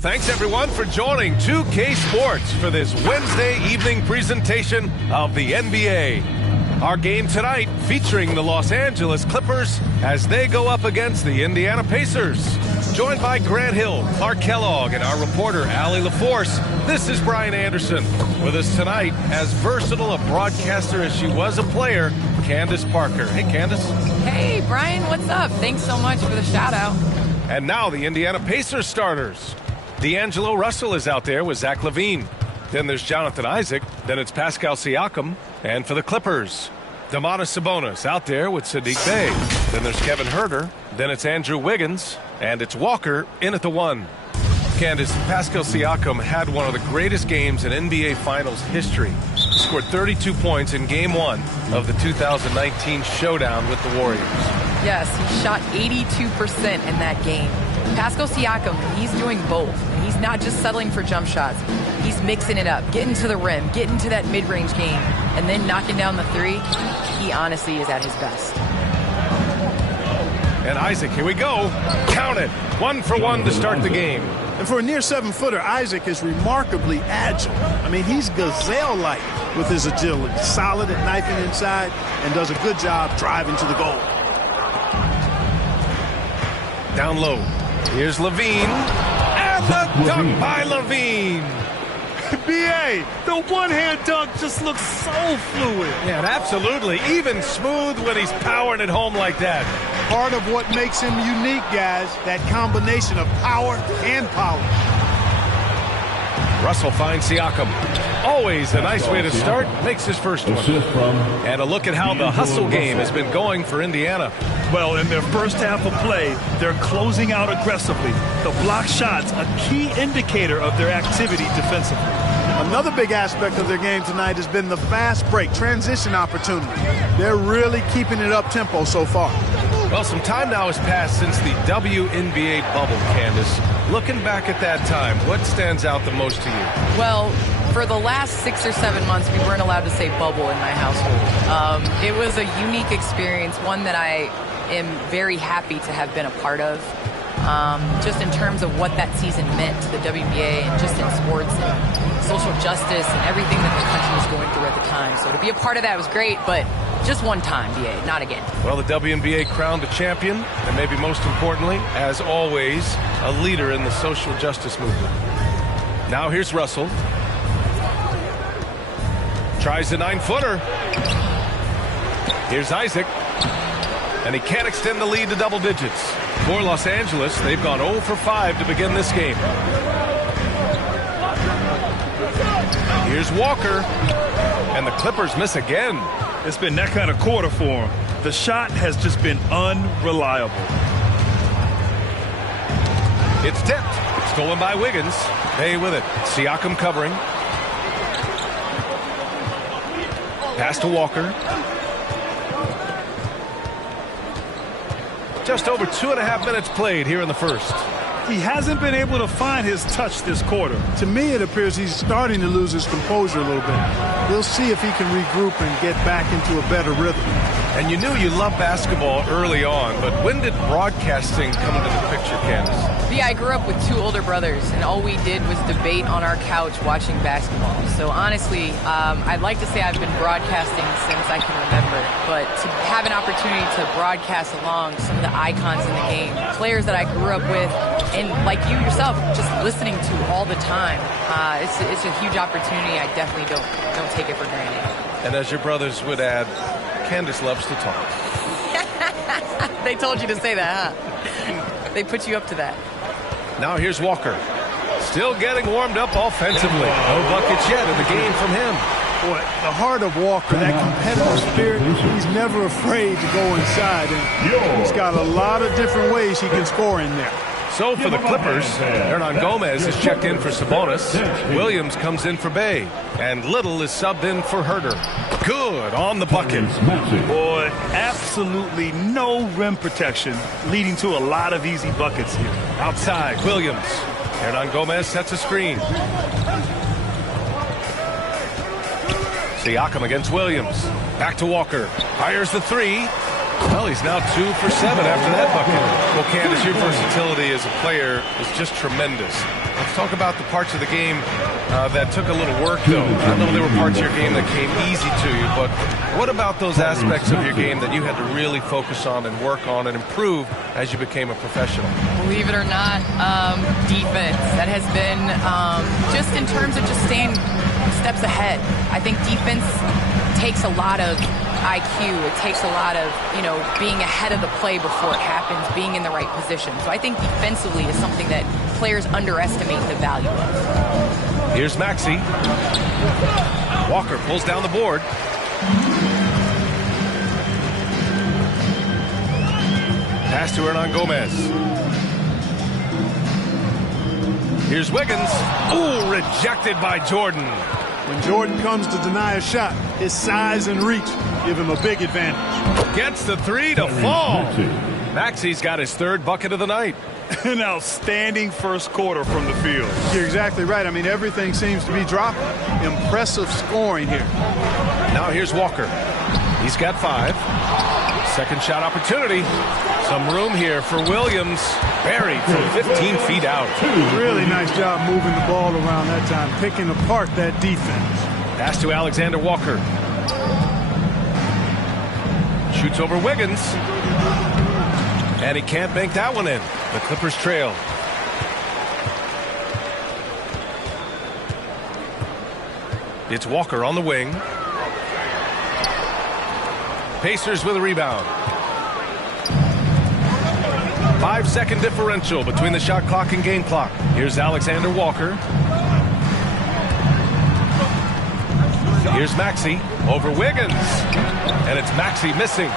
Thanks, everyone, for joining 2K Sports for this Wednesday evening presentation of the NBA. Our game tonight featuring the Los Angeles Clippers as they go up against the Indiana Pacers. Joined by Grant Hill, Clark Kellogg, and our reporter, Allie LaForce, this is Brian Anderson. With us tonight, as versatile a broadcaster as she was a player, Candace Parker. Hey, Candace. Hey, Brian, what's up? Thanks so much for the shout-out. And now the Indiana Pacers starters. D'Angelo Russell is out there with Zach LaVine. Then there's Jonathan Isaac. Then it's Pascal Siakam. And for the Clippers, Domantas Sabonis out there with Saddiq Bey. Then there's Kevin Huerter. Then it's Andrew Wiggins. And it's Walker in at the 1. Candace, Pascal Siakam had one of the greatest games in NBA Finals history. He scored 32 points in Game 1 of the 2019 showdown with the Warriors. Yes, he shot 82% in that game. Pascal Siakam, he's doing both. He's not just settling for jump shots. He's mixing it up, getting to the rim, getting to that mid-range game, and then knocking down the 3. He honestly is at his best. And Isaac, here we go. Count it. 1 for 1 to start the game. And for a near 7-footer, Isaac is remarkably agile. I mean, he's gazelle-like with his agility. Solid at knifing inside and does a good job driving to the goal. Down low. Here's LaVine. And the dunk by LaVine. B.A., the one-hand dunk just looks so fluid. Yeah, absolutely. Even smooth when he's powering it home like that. Part of what makes him unique, guys, that combination of power and polish. Russell finds Siakam. Always a nice way to start. Makes his first one. And a look at how the hustle game has been going for Indiana. Well, in their first half of play, they're closing out aggressively. The block shots, a key indicator of their activity defensively. Another big aspect of their game tonight has been the fast break, transition opportunity. They're really keeping it up-tempo so far. Well, some time now has passed since the WNBA bubble, Candace. Looking back at that time, what stands out the most to you? Well, for the last 6 or 7 months, we weren't allowed to say bubble in my household. It was a unique experience, one that I am very happy to have been a part of. Just in terms of what that season meant to the WNBA and just in sports and social justice and everything that the country was going through at the time. So to be a part of that was great, but just one time, BA, not again. Well, the WNBA crowned a champion, and maybe most importantly, as always, a leader in the social justice movement. Now here's Russell. Tries a 9-footer. Here's Isaac. And he can't extend the lead to double digits. For Los Angeles, they've gone 0 for 5 to begin this game. Here's Walker. And the Clippers miss again. It's been that kind of quarter for him. The shot has just been unreliable. It's tipped. Stolen by Wiggins. They with it. Siakam covering. Pass to Walker. Just over 2.5 minutes played here in the first. He hasn't been able to find his touch this quarter. To me, it appears he's starting to lose his composure a little bit. We'll see if he can regroup and get back into a better rhythm. And you knew you loved basketball early on, but when did broadcasting come into the picture, Candace? Yeah, I grew up with 2 older brothers, and all we did was debate on our couch watching basketball. So honestly, I'd like to say I've been broadcasting since I can remember, but to have an opportunity to broadcast along some of the icons in the game, players that I grew up with, and like you yourself, just listening to all the time, it's a huge opportunity. I definitely don't take it for granted. And as your brothers would add, Candace loves to talk. They told you to say that, huh? They put you up to that. Now here's Walker. Still getting warmed up offensively. No buckets yet in the game from him. Boy, the heart of Walker, that competitive spirit, he's never afraid to go inside. And he's got a lot of different ways he can score in there. So for the Clippers, Hernan Gomez is checked in for Sabonis. Williams comes in for Bey. And Little is subbed in for Huerter. Good on the bucket. Boy, absolutely no rim protection, leading to a lot of easy buckets here. Outside, Williams. Hernan Gomez sets a screen. Siakam against Williams. Back to Walker. Fires the 3. Well, he's now 2 for 7 after that bucket. Well, Candace, your versatility as a player is just tremendous. Let's talk about the parts of the game that took a little work, though. I know there were parts of your game that came easy to you, but what about those aspects of your game that you had to really focus on and work on and improve as you became a professional? Believe it or not, defense. That has been just in terms of just staying steps ahead. I think defense takes a lot of IQ. It takes a lot of, being ahead of the play before it happens, being in the right position. So I think defensively is something that players underestimate the value of. Here's Maxey. Walker pulls down the board. Pass to Hernan Gomez. Here's Wiggins. Ooh, rejected by Jordan. When Jordan comes to deny a shot, his size and reach give him a big advantage. Gets the three to fall. Maxey's got his 3rd bucket of the night. An outstanding first quarter from the field. You're exactly right. I mean, everything seems to be dropping. Impressive scoring here. Now here's Walker. He's got 5. Second shot opportunity. Some room here for Williams. Buried from 15 feet out. Really nice job moving the ball around that time, picking apart that defense. Pass to Alexander Walker. Shoots over Wiggins. And he can't bank that one in. The Clippers trail. It's Walker on the wing. Pacers with a rebound. 5-second differential between the shot clock and game clock. Here's Alexander Walker. Here's Maxey over Wiggins. And it's Maxey missing.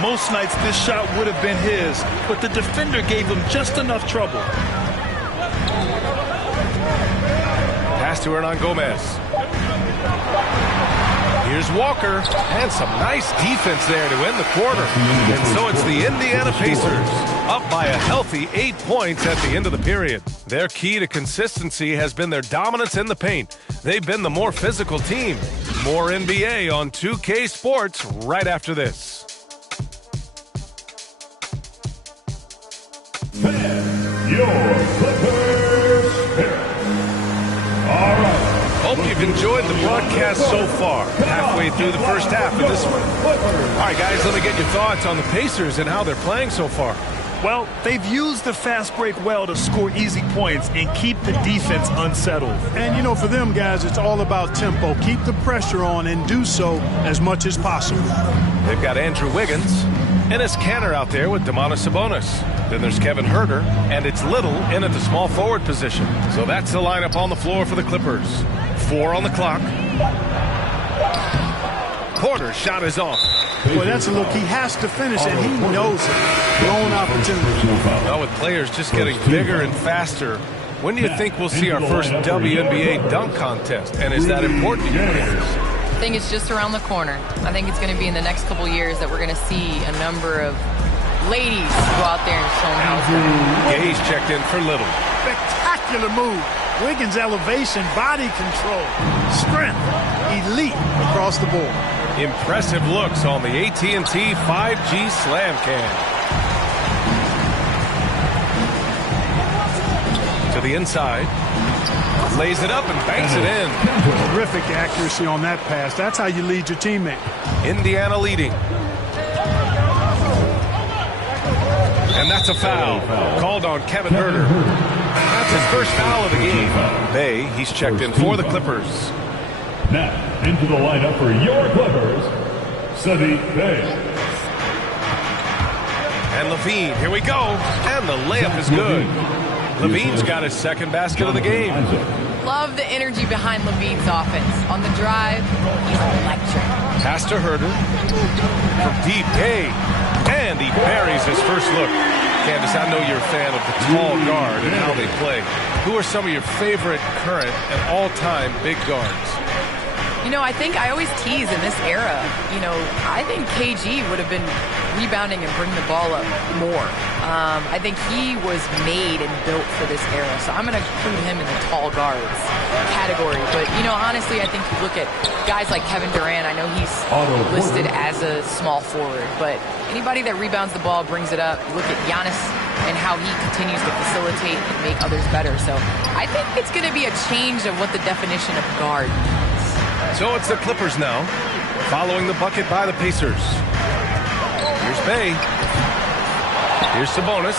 Most nights this shot would have been his, but the defender gave him just enough trouble. Pass to Hernan Gomez. Here's Walker, and some nice defense there to end the quarter. And so it's the Indiana Pacers, up by a healthy 8 points at the end of the period. Their key to consistency has been their dominance in the paint. They've been the more physical team. More NBA on 2K Sports right after this. Your Clippers Spirit. All right. Hope you've enjoyed the broadcast so far. Halfway through the first half of this one. All right, guys, let me get your thoughts on the Pacers and how they're playing so far. Well, they've used the fast break well to score easy points and keep the defense unsettled. And, for them guys, it's all about tempo. Keep the pressure on and do so as much as possible. They've got Andrew Wiggins. Enes Kanter out there with Domantas Sabonis. Then there's Kevin Huerter, and it's Little in at the small forward position. So that's the lineup on the floor for the Clippers. 4 on the clock. Porter's shot is off. Boy, that's a look. He has to finish, and he knows it. Blown opportunity. Well, with players just getting bigger and faster, when do you think we'll see our first WNBA dunk contest? And is that important to you, Candace? I think it's just around the corner. I think it's going to be in the next couple years that we're going to see a number of ladies go out there and show them. Gage checked in for Little. Spectacular move. Wiggins' elevation, body control, strength, elite across the board. Impressive looks on the AT&T 5G Slam Cam. To the inside. Lays it up and banks it in. Terrific accuracy on that pass. That's how you lead your teammate. Indiana leading. And that's a foul. Called on Kevin Huerter. That's his first foul of the game. Bay, he's checked in for the Clippers. Now, into the lineup for your Clippers, Saddiq Bey. And Levine, here we go. And the layup is good. Levine's got his second basket of the game. Love the energy behind Levine's offense. On the drive, he's electric. Pass to Huerter. From deep, Gay. And he buries his first look. Candace, I know you're a fan of the tall guard and how they play. Who are some of your favorite current and all-time big guards? You know, I think I always tease in this era, you know, I think KG would have been rebounding and bringing the ball up more. I think he was made and built for this era, so I'm going to include him in the tall guards category. But, you know, honestly, I think you look at guys like Kevin Durant. I know he's listed as a small forward, but anybody that rebounds the ball, brings it up. You look at Giannis and how he continues to facilitate and make others better. So I think it's going to be a change of what the definition of guard means. So it's the Clippers now, following the bucket by the Pacers. Here's Bey. Here's Sabonis.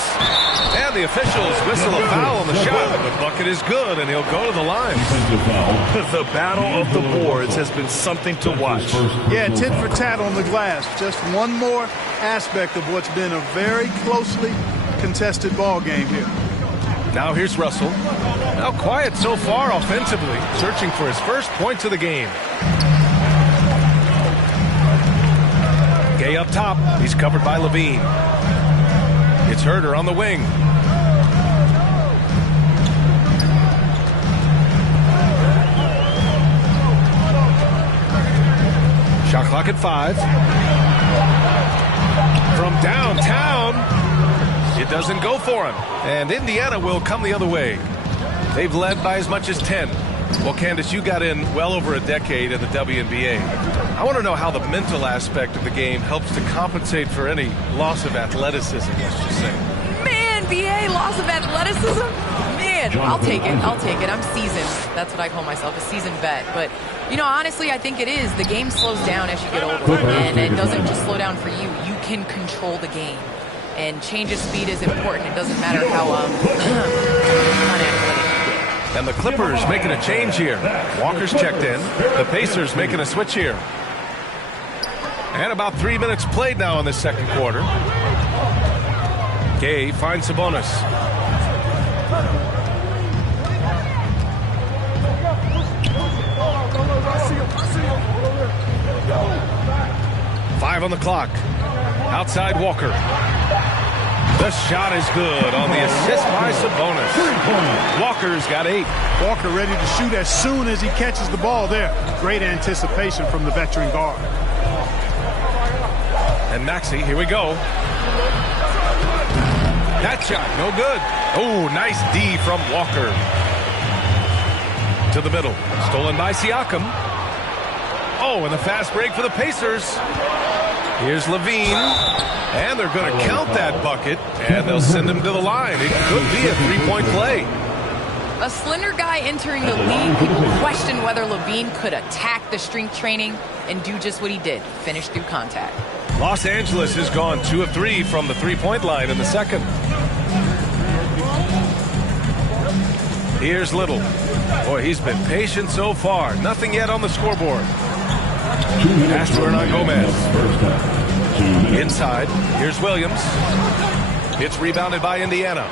And the officials whistle a foul on the shot. The bucket is good, and he'll go to the line. The battle of the boards has been something to watch. Yeah, tit for tat on the glass. Just one more aspect of what's been a very closely contested ball game here. Now here's Russell. Now quiet so far offensively, searching for his first points of the game. Gay up top. He's covered by Levine. It's Herter on the wing. Shot clock at 5. From downtown, it doesn't go for him. And Indiana will come the other way. They've led by as much as 10. Well, Candace, you got in well over a decade in the WNBA. I want to know how the mental aspect of the game helps to compensate for any loss of athleticism, let's just say. Man, BA, loss of athleticism? Man, I'll take it. I'll take it. I'm seasoned. That's what I call myself, a seasoned vet. But, you know, honestly, I think it is. The game slows down as you get older. And it doesn't just slow down for you. You can control the game. And change of speed is important. It doesn't matter how unathletic. And the Clippers making a change here. Walker's checked in. The Pacers making a switch here. And about 3 minutes played now in the second quarter. Gay finds Sabonis. Five on the clock. Outside Walker. The shot is good on the assist by Sabonis. Walker's got 8. Walker ready to shoot as soon as he catches the ball there. Great anticipation from the veteran guard. And Maxey, here we go. That shot, no good. Oh, nice D from Walker. To the middle. Stolen by Siakam. Oh, and the fast break for the Pacers. Here's Levine. And they're going to count that bucket, and they'll send him to the line. It could be a three-point play. A slender guy entering the league, people question whether Levine could attack the strength training and do just what he did, finish through contact. Los Angeles has gone 2 of 3 from the three-point line in the second. Here's Little. Boy, he's been patient so far. Nothing yet on the scoreboard. Pass to Hernan Gomez. Inside, here's Williams. It's rebounded by Indiana.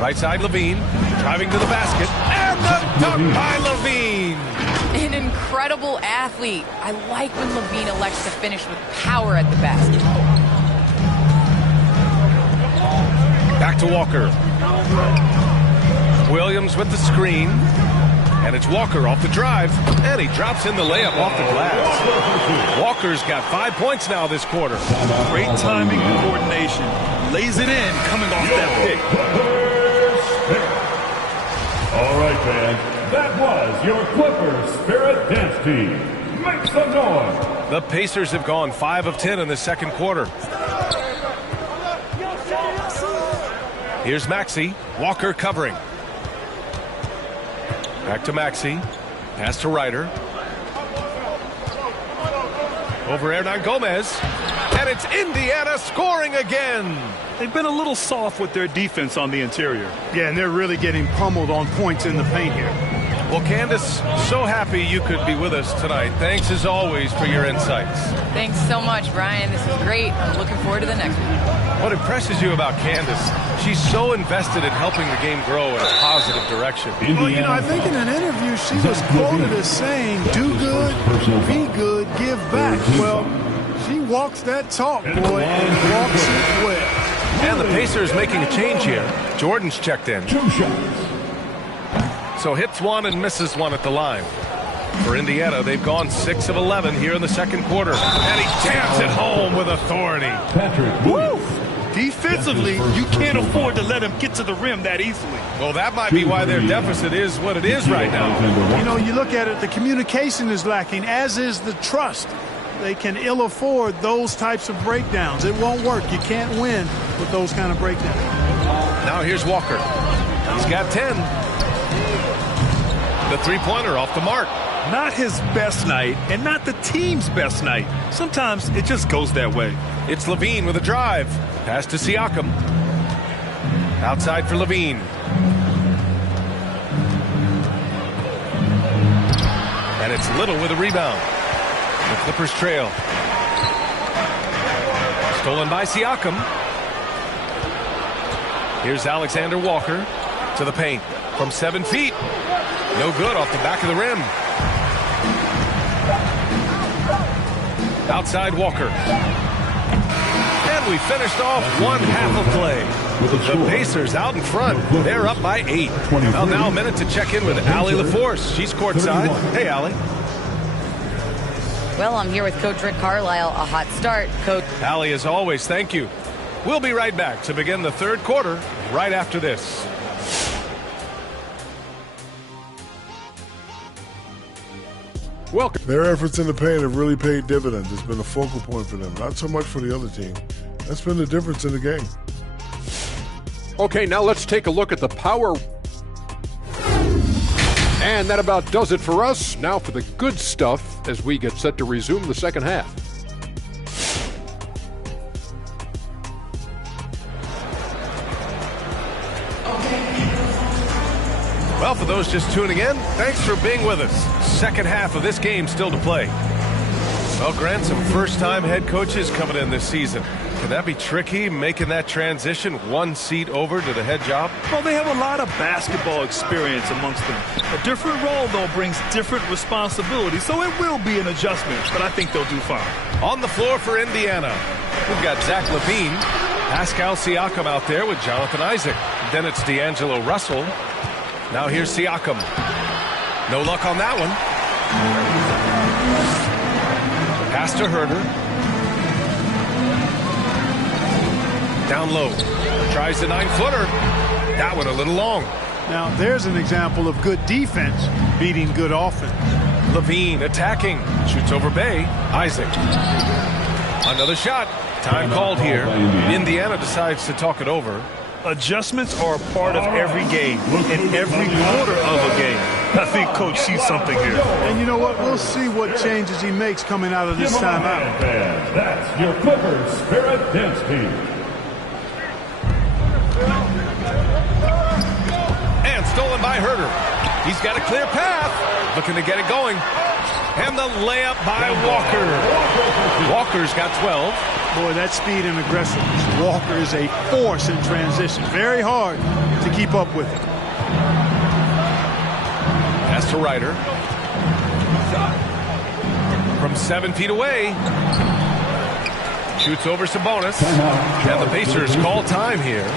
Right side, Levine. Driving to the basket. And the dunk by Levine. An incredible athlete. I like when Levine elects to finish with power at the basket. Back to Walker. Williams with the screen. And it's Walker off the drive. And he drops in the layup off the glass. Walker's got 5 points now this quarter. Great timing and coordination. Lays it in coming off that pick. All right, fans. That was your Clippers Spirit Dance Team. Make some noise. The Pacers have gone 5 of 10 in the second quarter. Here's Maxey. Walker covering. Back to Maxey. Pass to Ryder. Over Hernan Gomez. And it's Indiana scoring again. They've been a little soft with their defense on the interior. Yeah, and they're really getting pummeled on points in the paint here. Well, Candace, so happy you could be with us tonight. Thanks, as always, for your insights. Thanks so much, Brian. This is great. I'm looking forward to the next one. What impresses you about Candace? She's so invested in helping the game grow in a positive direction. Well, you know, I think in an interview she was quoted as saying, do good, be good, give back. Well, she walks that talk, boy, and walks it well. And the Pacers making a change here. Jordan's checked in. 2 shots. So hits one and misses one at the line. For Indiana, they've gone 6 of 11 here in the second quarter. And he jams it home with authority. Patrick Williams. Defensively, you can't afford to let him get to the rim that easily. Well, that might be why their deficit is what it is right now. You know, you look at it, the communication is lacking, as is the trust. They can ill afford those types of breakdowns. It won't work. You can't win with those kind of breakdowns. Now here's Walker. He's got 10. The three-pointer off the mark. Not his best night and not the team's best night. Sometimes it just goes that way. It's Levine with a drive. Pass to Siakam. Outside for Levine. And it's Little with a rebound. The Clippers trail. Stolen by Siakam. Here's Alexander Walker to the paint from 7 feet. No good off the back of the rim. Outside Walker. And we finished off one half of play. The Pacers out in front. They're up by 8. Well, now a minute to check in with Allie LaForce. She's courtside. Hey, Allie. Well, I'm here with Coach Rick Carlisle. A hot start, Coach. Allie, as always, thank you. We'll be right back to begin the third quarter right after this. Welcome. Their efforts in the paint have really paid dividends. It's been a focal point for them, not so much for the other team. That's been the difference in the game. Okay, now let's take a look at the power. And that about does it for us. Now for the good stuff as we get set to resume the second half. Well, for those just tuning in, thanks for being with us. Second half of this game still to play. Well, Grant, some first-time head coaches coming in this season. Can that be tricky, making that transition one seat over to the head job? Well, they have a lot of basketball experience amongst them. A different role, though, brings different responsibilities, so it will be an adjustment, but I think they'll do fine. On the floor for Indiana, we've got Zach LaVine, Pascal Siakam out there with Jonathan Isaac. Then it's D'Angelo Russell. Now here's Siakam. No luck on that one. Pass to Herter. Down low. Tries the 9-footer. That one a little long. Now, there's an example of good defense beating good offense. Levine attacking. Shoots over Bay. Isaac. Another shot. Time called here. Indiana decides to talk it over. Adjustments are a part of every game, in every quarter of a game. I think Coach sees something here. And you know what? We'll see what changes he makes coming out of this timeout. And that's your Clippers Spirit Dance Team. And stolen by Herter. He's got a clear path. Looking to get it going. And the layup by Walker. Walker's got 12. Boy, that speed and aggressiveness. Walker is a force in transition. Very hard to keep up with him. Pass to Ryder. From 7 feet away. Shoots over Sabonis. And the Pacers call time here.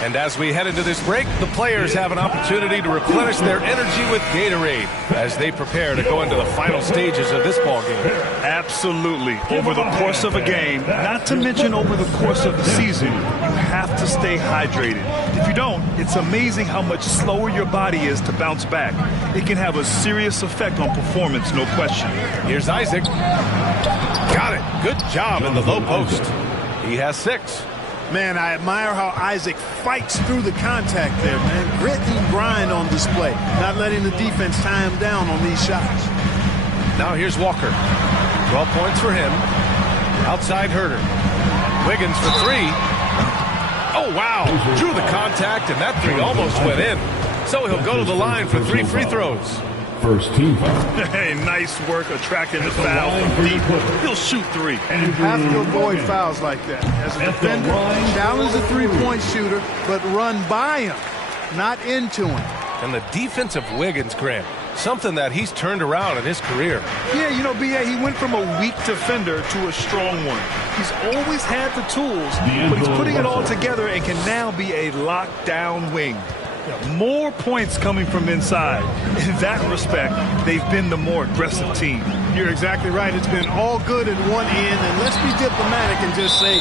And as we head into this break, the players have an opportunity to replenish their energy with Gatorade as they prepare to go into the final stages of this ball game. Absolutely. Over the course of a game, not to mention over the course of the season, you have to stay hydrated. If you don't, it's amazing how much slower your body is to bounce back. It can have a serious effect on performance, no question. Here's Isaac. Got it. Good job in the low post. He has 6. Man, I admire how Isaac fights through the contact there, man. Grit and grind on display, not letting the defense tie him down on these shots. Now here's Walker. 12 points for him. Outside Herter. Wiggins for 3. Oh, wow. Drew the contact, and that 3 almost went in. So he'll go to the line for 3 free throws. First team foul. Hey, nice work attracting the foul from deep. He'll shoot 3. You have to avoid fouls like that. As a defender, challenge the three-point shooter, but run by him, not into him. And the defense of Wiggins, Grant, something that he's turned around in his career. Yeah, you know, B.A., he went from a weak defender to a strong one. He's always had the tools, but he's putting it all together and can now be a lockdown wing. More points coming from inside. In that respect, they've been the more aggressive team. You're exactly right. It's been all good at one end, and let's be diplomatic and just say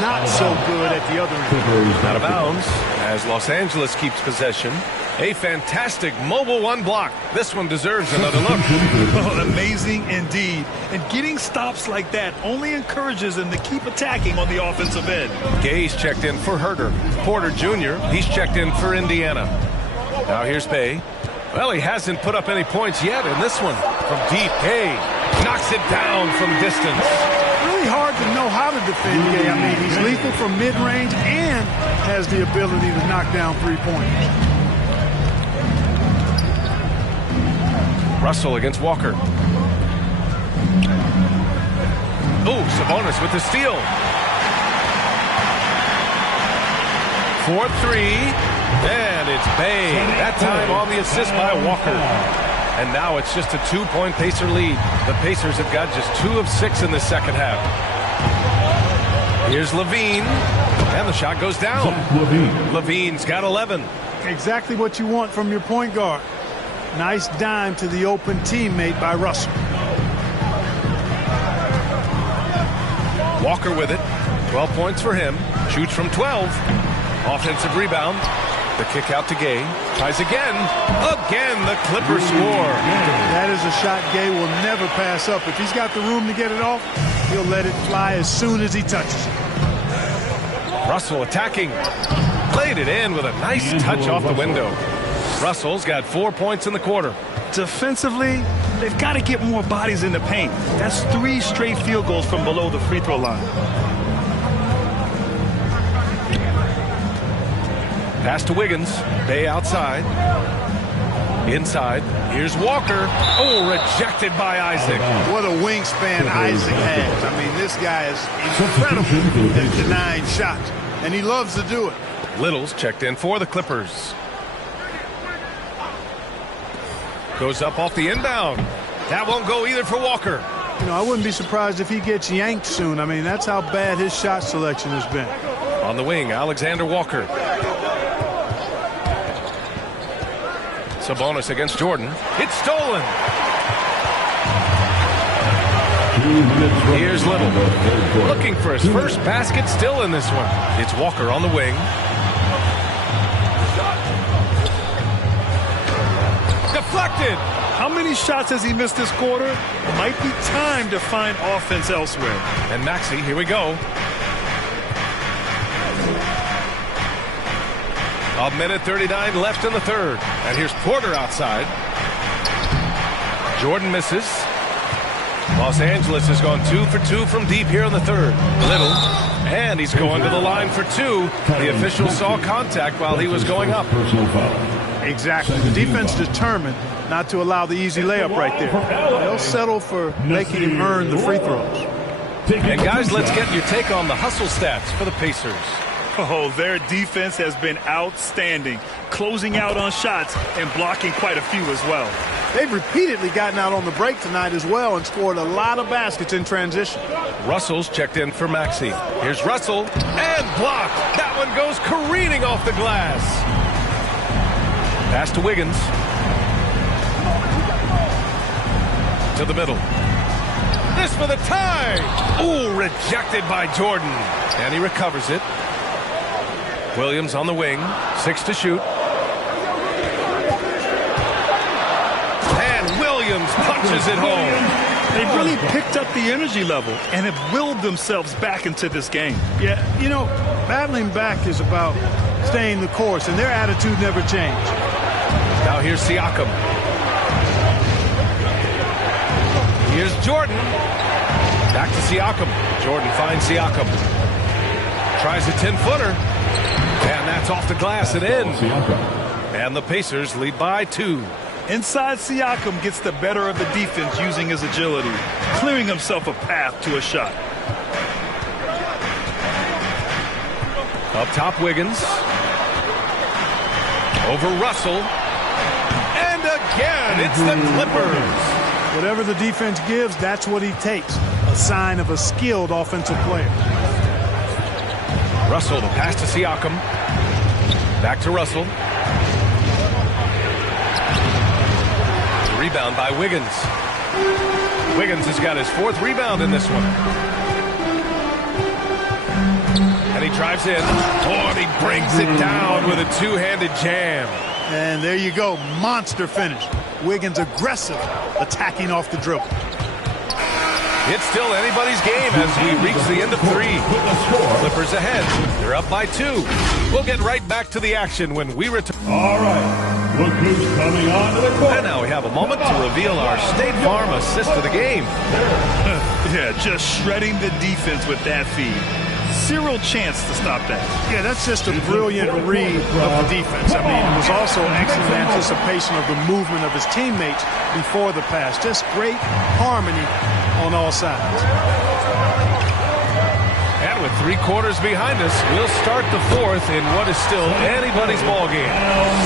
not so good at the other end. Out of bounds as Los Angeles keeps possession. A fantastic mobile one block. This one deserves another look. Oh, amazing indeed. And getting stops like that only encourages them to keep attacking on the offensive end. Gay's checked in for Herter. Porter Jr., he's checked in for Indiana. Now here's Bay. Well, he hasn't put up any points yet in this one. From deep, Gay knocks it down from distance. Really hard to know how to defend Gay. I mean, he's lethal from mid-range and has the ability to knock down three-pointers. Russell against Walker. Oh, Sabonis with the steal. 4-3, and it's Bay. That time on the assist by Walker. And now it's just a 2-point Pacer lead. The Pacers have got just 2 of 6 in the second half. Here's Levine, and the shot goes down. Levine's got 11. Exactly what you want from your point guard. Nice dime to the open teammate by Russell. Walker with it. 12 points for him. Shoots from 12. Offensive rebound. The kick out to Gay. Tries again. Again, the Clippers score. That is a shot Gay will never pass up. If he's got the room to get it off, he'll let it fly as soon as he touches it. Russell attacking. Played it in with a nice touch off the window. Russell's got 4 points in the quarter. Defensively, they've got to get more bodies in the paint. That's 3 straight field goals from below the free throw line. Pass to Wiggins. Bay outside. Inside. Here's Walker. Oh, rejected by Isaac. What a wingspan Isaac has. I mean, this guy is incredible at denying shots, and he loves to do it. Little's checked in for the Clippers. Goes up off the inbound. That won't go either for Walker. You know, I wouldn't be surprised if he gets yanked soon. I mean, that's how bad his shot selection has been. On the wing, Alexander Walker. Sabonis against Jordan. It's stolen. Here's Little. Looking for his first basket still in this one. It's Walker on the wing. Deflected. How many shots has he missed this quarter? It might be time to find offense elsewhere. And Maxey, here we go. A minute 39 left in the third. And here's Porter outside. Jordan misses. Los Angeles has gone 2 for 2 from deep here in the third. Little. And he's going to the line for 2. The official saw contact while he was going up. Exactly. The defense determined not to allow the easy layup right there. They'll settle for making him earn the free throws. And guys, let's get your take on the hustle stats for the Pacers. Oh, their defense has been outstanding, closing out on shots and blocking quite a few as well. They've repeatedly gotten out on the break tonight as well and scored a lot of baskets in transition. Russell's checked in for Maxey. Here's Russell, and blocked. That one goes careening off the glass. Pass to Wiggins. To the middle. This for the tie. Ooh, rejected by Jordan. And he recovers it. Williams on the wing. 6 to shoot. And Williams punches it home. They've really picked up the energy level and have willed themselves back into this game. Yeah, you know, battling back is about staying the course, and their attitude never changed. Now here's Siakam. Here's Jordan. Back to Siakam. Jordan finds Siakam. Tries a 10-footer. And that's off the glass and in. And the Pacers lead by 2. Inside, Siakam gets the better of the defense using his agility, clearing himself a path to a shot. Up top, Wiggins. Over Russell. And again, it's the Clippers. Whatever the defense gives, that's what he takes. A sign of a skilled offensive player. Russell, the pass to Siakam. Back to Russell. rebound by Wiggins. Wiggins has got his 4th rebound in this one. And he drives in. Oh, and he brings it down with a two-handed jam. And there you go. Monster finish. Wiggins aggressive, attacking off the dribble. It's still anybody's game as we reach the end of 3. Clippers ahead. They're up by 2. We'll get right back to the action when we return. All right. Look who's coming on to the court. And now we have a moment to reveal our State Farm assist of the game. Yeah, just shredding the defense with that feed. Zero chance to stop that. Yeah, that's just a brilliant read of the defense. I mean, it was also excellent anticipation of the movement of his teammates before the pass. Just great harmony on all sides. And with 3 quarters behind us, we'll start the 4th in what is still anybody's ball game.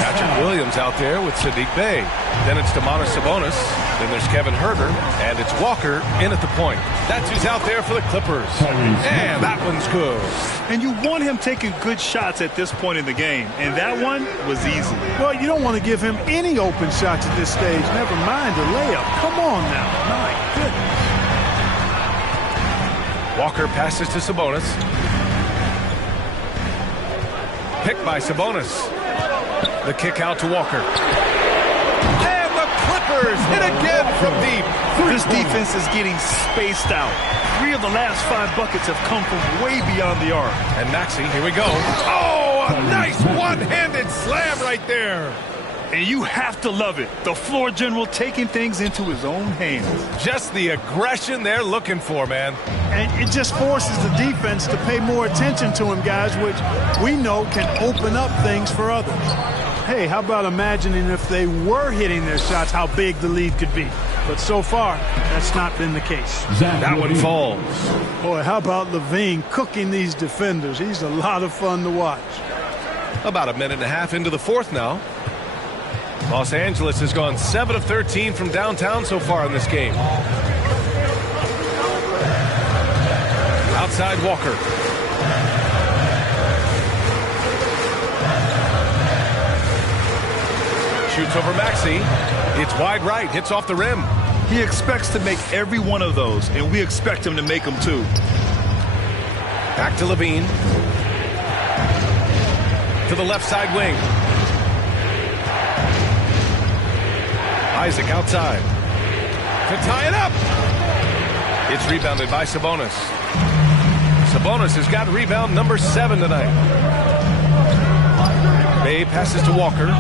Patrick Williams out there with Saddiq Bey. Then it's Domantas Sabonis. Then there's Kevin Huerter. And it's Walker in at the point. That's who's out there for the Clippers. And that one's good. And you want him taking good shots at this point in the game. And that one was easy. Well, you don't want to give him any open shots at this stage. Never mind a layup. Come on now. My goodness. Walker passes to Sabonis. Picked by Sabonis. The kick out to Walker. And the Clippers hit again from deep. This defense is getting spaced out. 3 of the last 5 buckets have come from way beyond the arc. And Maxey, here we go. Oh, a nice one-handed slam right there. And you have to love it. The floor general taking things into his own hands. Just the aggression they're looking for, man. And it just forces the defense to pay more attention to him, guys, which we know can open up things for others. Hey, how about imagining if they were hitting their shots, how big the lead could be. But so far, that's not been the case. That one falls. Boy, how about LaVine cooking these defenders? He's a lot of fun to watch. About a minute and a half into the 4th now. Los Angeles has gone 7 of 13 from downtown so far in this game. Outside Walker. Shoots over Maxey. It's wide right. Hits off the rim. He expects to make every one of those, and we expect him to make them too. Back to LaVine. To the left side wing. Isaac outside. To tie it up. It's rebounded by Sabonis. Sabonis has got rebound number 7 tonight. Bey passes to Walker.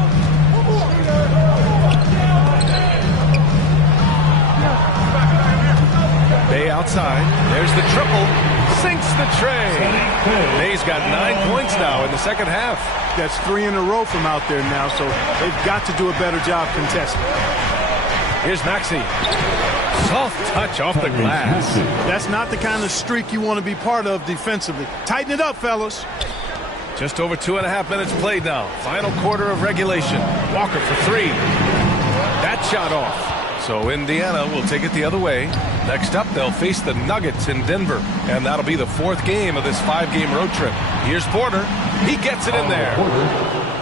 Bey outside. There's the triple. Sinks the tray. Bey's got 9 points now in the second half. That's 3 in a row from out there now, so they've got to do a better job contesting. Here's Maxey. Soft touch off the glass. That's not the kind of streak you want to be part of defensively. Tighten it up, fellas. Just over 2.5 minutes played now. Final quarter of regulation. Walker for 3. That shot off. So Indiana will take it the other way. Next up, they'll face the Nuggets in Denver. And that'll be the 4th game of this 5-game road trip. Here's Porter. He gets it in there.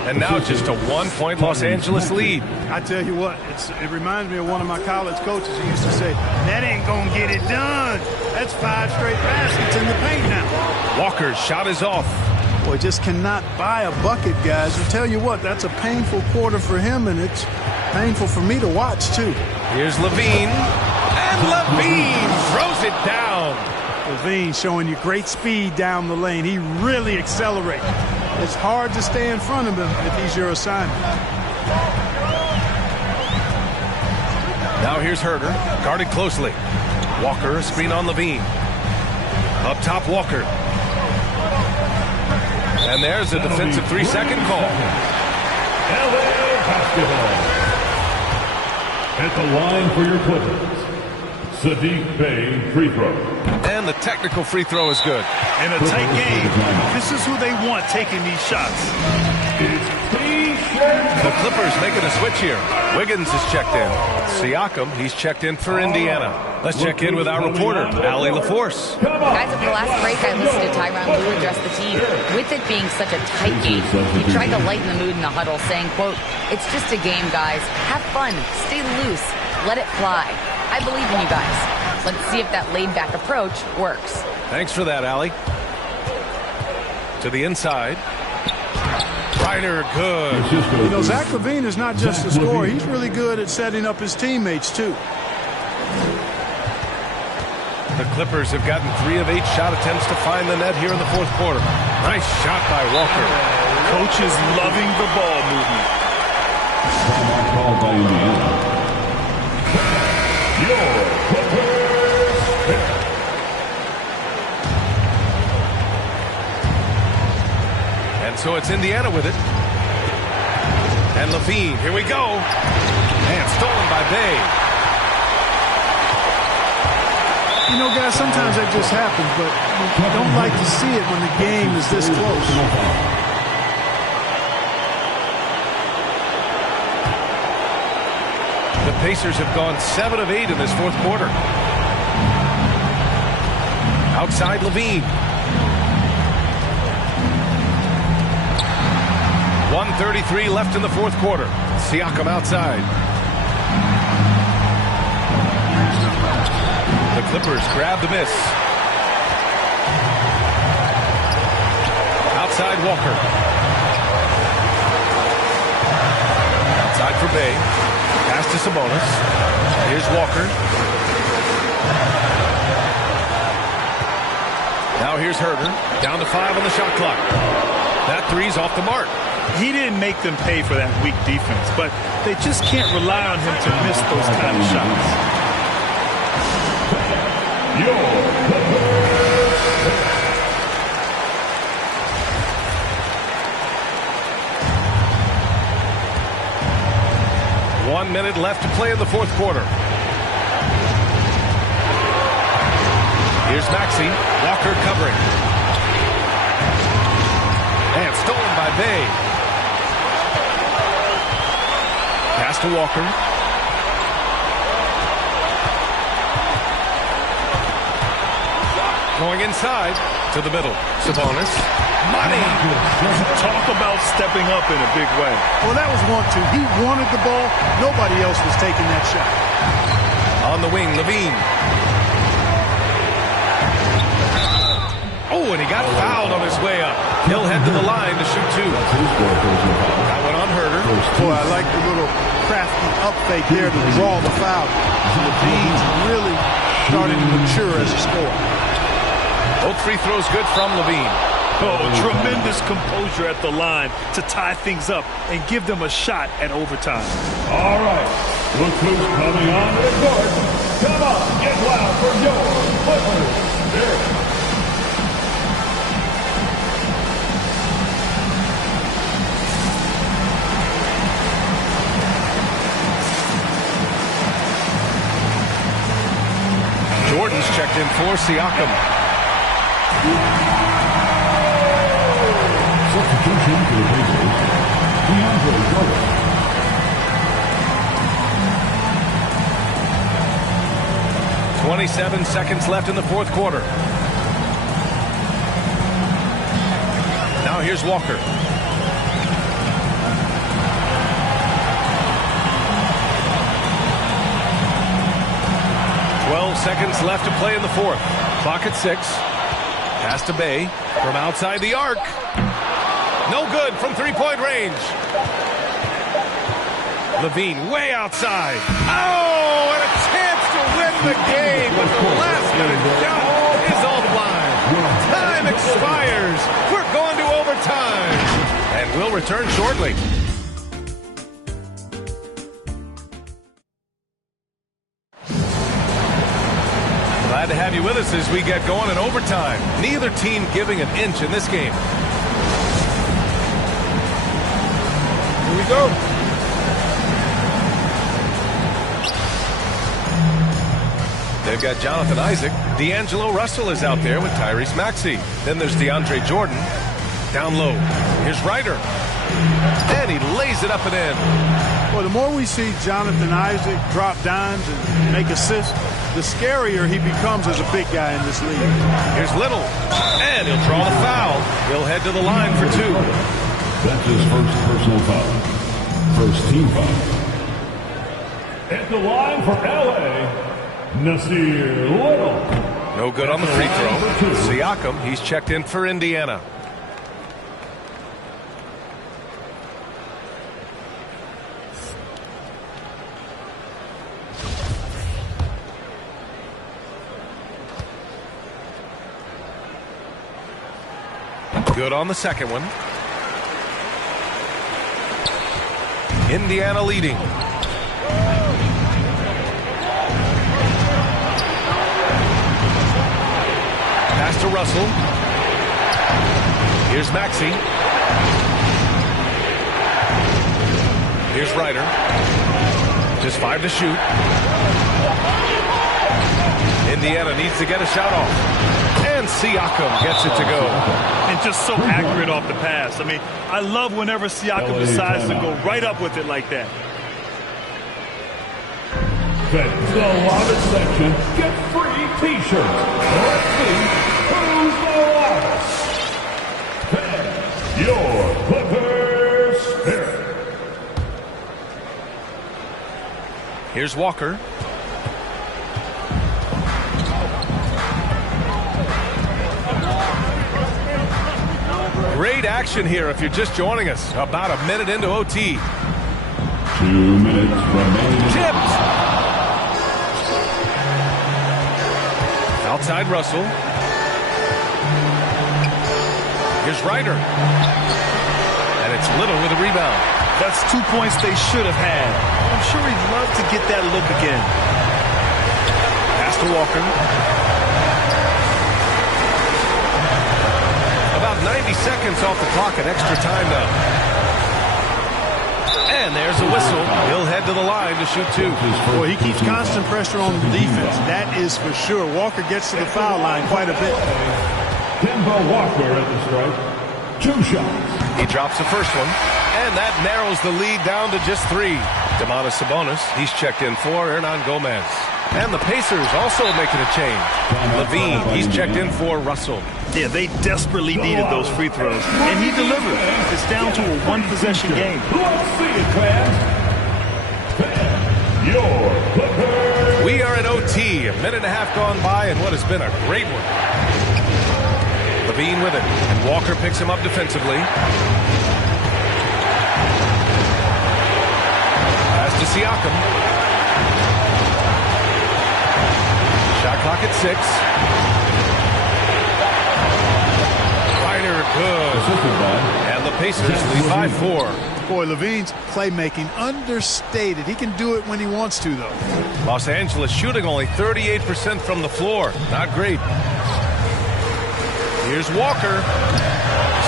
And now just a 1-point Los Angeles lead. I tell you what, it reminds me of one of my college coaches who used to say, that ain't going to get it done. That's 5 straight baskets in the paint now. Walker's shot is off. Boy, just cannot buy a bucket, guys. I tell you what, that's a painful quarter for him, and it's painful for me to watch, too. Here's LaVine. And LaVine throws it down. LaVine showing you great speed down the lane. He really accelerates. It's hard to stay in front of him if he's your assignment. Now here's Huerter, guarded closely. Walker, a screen on LaVine. Up top, Walker. And there's a defensive 3-second call. LA Basketball. At the line for your Clippers, Saddiq Bey free throw. And the technical free throw is good. In a tight game, this is who they want taking these shots. The Clippers making a switch here. Wiggins is checked in. Siakam, he's checked in for Indiana. Let's check in with our reporter, Allie LaForce. Guys, at the last break, I listened to Tyronn Lue address the team. With it being such a tight game, he tried to lighten the mood in the huddle, saying, quote, "It's just a game, guys. Have fun. Stay loose. Let it fly. I believe in you guys. Let's see if that laid-back approach works. Thanks for that, Allie. To the inside. Reiner, good. You know, Zach LaVine is not just a scorer. He's really good at setting up his teammates, too. The Clippers have gotten 3 of 8 shot attempts to find the net here in the fourth quarter. Nice shot by Walker. Coach is loving the ball movement. Called by Indiana. Your Clippers. And so it's Indiana with it. And LaVine, here we go. And stolen by Bay. You know, guys, sometimes that just happens, but you don't like to see it when the game is this close. The Pacers have gone 7 of 8 in this fourth quarter. Outside LaVine. 1:33 left in the fourth quarter. Siakam outside. The Clippers grab the miss. Outside Walker. Outside for Bay. Pass to Sabonis. Here's Walker. Now here's Herter. Down to 5 on the shot clock. That three's off the mark. He didn't make them pay for that weak defense, but they just can't rely on him to miss those kind of shots. Your Clippers. 1 minute left to play in the fourth quarter. Here's Maxey. Walker covering. And stolen by Bay. Pass to Walker. Going inside to the middle. Sabonis. Money. Talk about stepping up in a big way. Well, that was 1-2. He wanted the ball. Nobody else was taking that shot. On the wing, LaVine. Oh, and he got fouled on his way up. He'll head to the line to shoot 2. That went on Herter. Boy, I like the little crafty up fake there to draw the foul. LaVine's really starting to mature as a scorer. Both free throws good from LaVine. Oh, tremendous composure at the line to tie things up and give them a shot at overtime. All right, look who's coming on the court. Come on, get loud for your Clippers Spirit. Jordan's checked in for Siakam. Substitution for the Pacers, DeAndre Jordan. 27 seconds left in the fourth quarter. Now here's Walker. Seconds left to play in the fourth. Clock at 6. Pass to Bay from outside the arc. No good from three-point range. LaVine way outside. Oh, and a chance to win the game, but the last-minute shot is offline. Time expires. We're going to overtime. And we'll return shortly. Glad to have you with us as we get going in overtime. Neither team giving an inch in this game. Here we go. They've got Jonathan Isaac. D'Angelo Russell is out there with Tyrese Maxey. Then there's DeAndre Jordan. Down low. Here's Reiner. And he lays it up and in. Well, the more we see Jonathan Isaac drop dimes and make assists, the scarier he becomes as a big guy in this league. Here's Little. And he'll draw the foul. He'll head to the line for 2. That's his first personal foul. First team foul. At the line for LA, Nasir Little. No good on the free throw. Siakam, he's checked in for Indiana. Good on the second one. Indiana leading. Pass to Russell. Here's Maxey. Here's Ryder. Just 5 to shoot. Indiana needs to get a shot off. And Siakam gets it to go. And just so accurate off the pass. I mean, I love whenever Siakam decides to go right up with it like that. Fans, the Loudest section get free T-shirts. Let's see who's the loudest. Your Clippers Spirit. Here's Walker. Great action here if you're just joining us. About a minute into OT. 2 minutes remaining. Tipped. Outside Russell. Here's Ryder. And it's Little with a rebound. That's 2 points they should have had. I'm sure he'd love to get that look again. Pass to Walker. About 90 seconds off the clock at extra time now. And there's a whistle. He'll head to the line to shoot 2. Boy, he keeps constant pressure on the defense. That is for sure. Walker gets to the foul line quite a bit. Kemba Walker at the stripe. 2 shots. He drops the first one. And that narrows the lead down to just 3. Domantas Sabonis, he's checked in for Hernan Gomez. And the Pacers also making a change. Levine, he's checked in for Russell. Yeah, they desperately needed those free throws. And he delivered. It's down to a one-possession game. Let's see it, fans. Your Clippers. We are in OT. A minute and a half gone by and what has been a great one. Levine with it. And Walker picks him up defensively. Pass to Siakam. Shot clock at 6. Ryder, good. And the Pacers lead by 4. Boy, Levine's playmaking understated. He can do it when he wants to, though. Los Angeles shooting only 38% from the floor. Not great. Here's Walker.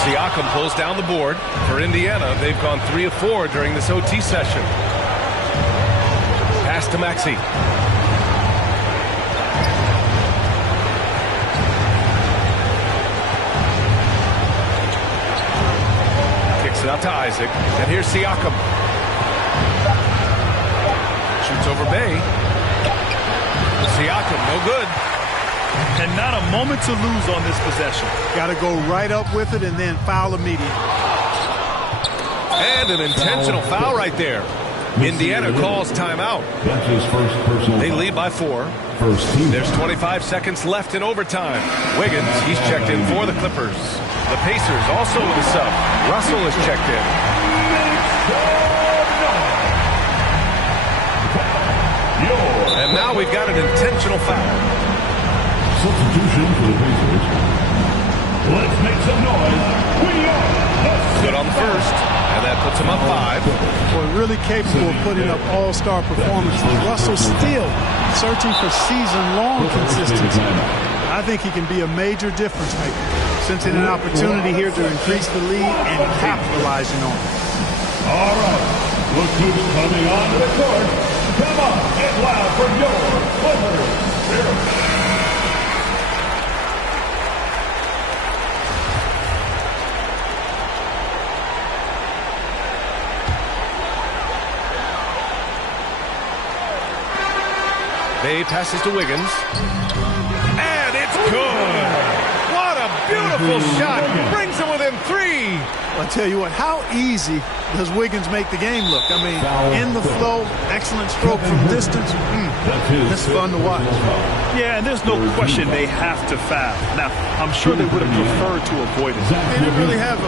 Siakam pulls down the board. For Indiana, they've gone 3 of 4 during this OT session. Pass to Maxey. Out to Isaac, and here's Siakam. Shoots over Bay. Siakam, no good. And not a moment to lose on this possession. Got to go right up with it and then foul immediately. And an intentional foul right there. Indiana calls timeout. That's his first personal. They lead by 4. There's 25 seconds left in overtime. Wiggins, he's checked in for the Clippers. The Pacers also with a sub. Russell is checked in. And now we've got an intentional foul. Substitution for the Pacers. Let's make some noise. We are good on the first. And that puts him up 5. Boy, really capable of putting up all-star performances. Russell still searching for season-long consistency. I think he can be a major difference maker, sensing an opportunity here to increase the lead and capitalizing on it. All right, look who's coming onto the court. Come on, get loud for your Clippers Spirit. Bay passes to Wiggins. And it's good. What a beautiful shot. Brings him within and three. I'll tell you what, how easy does Wiggins make the game look? I mean, in the flow, excellent stroke from distance. This is fun to watch. Yeah, and there's no question they have to foul. Now, I'm sure they would have preferred to avoid it. They didn't really have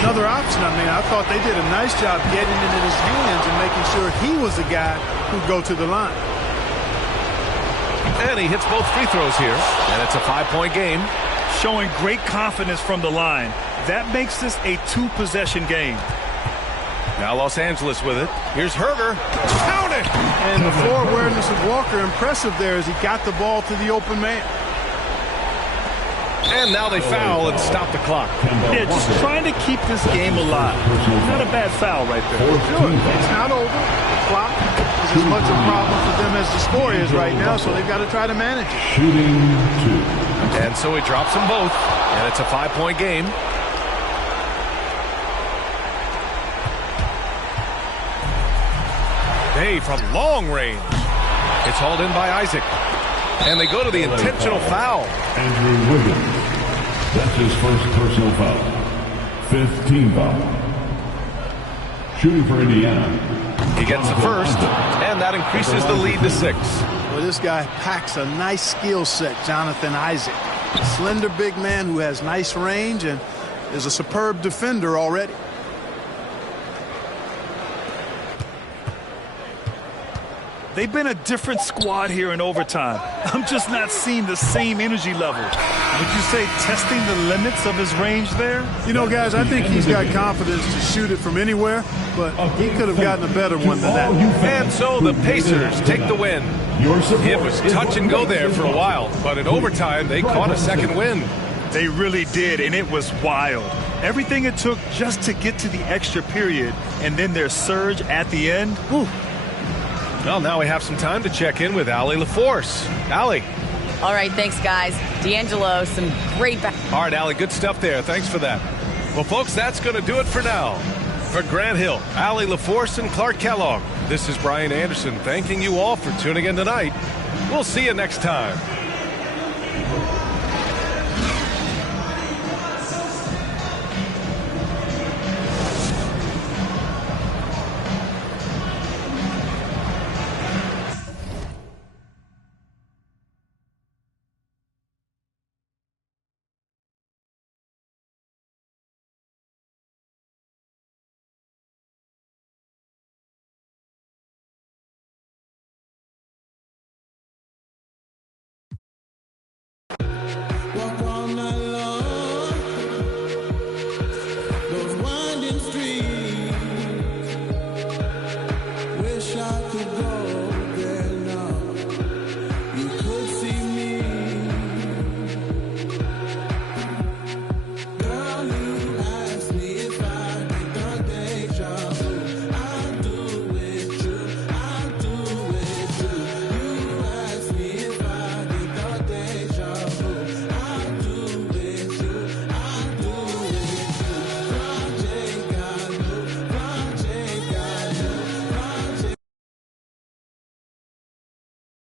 another option. I mean, I thought they did a nice job getting into his hands and making sure he was the guy who'd go to the line. And he hits both free throws here, and it's a 5-point game. Showing great confidence from the line. That makes this a 2-possession game. Now Los Angeles with it. Here's Herter. Count it! And the floor awareness of Walker, impressive there as he got the ball to the open man. And now they foul and stop the clock. Yeah, just trying to keep this game alive. Not a bad foul right there. Good. It's not over. The clock is as much a problem for them as the score is right now, so they've got to try to manage it. Shooting 2. And so he drops them both, and it's a 5-point game. Day from long range. It's hauled in by Isaac. And they go to the intentional foul. Andrew Wiggins. That's his first personal foul. 5th team foul. Shooting for Indiana. He gets the first, and that increases the lead to 6. Well, this guy packs a nice skill set, Jonathan Isaac. A slender big man who has nice range and is a superb defender already. They've been a different squad here in overtime. I'm just not seeing the same energy level. Would you say testing the limits of his range there? You know, guys, I think he's got confidence to shoot it from anywhere, but he could have gotten a better one than that. And so the Pacers take the win. It was touch and go there for a while, but in overtime, they caught a second win. They really did, and it was wild. Everything it took just to get to the extra period, and then their surge at the end. Whew. Well, now we have some time to check in with Allie LaForce. Allie. All right, thanks, guys. D'Angelo, some great... All right, Allie, good stuff there. Thanks for that. Well, folks, that's going to do it for now. For Grant Hill, Allie LaForce, and Clark Kellogg, this is Brian Anderson thanking you all for tuning in tonight. We'll see you next time.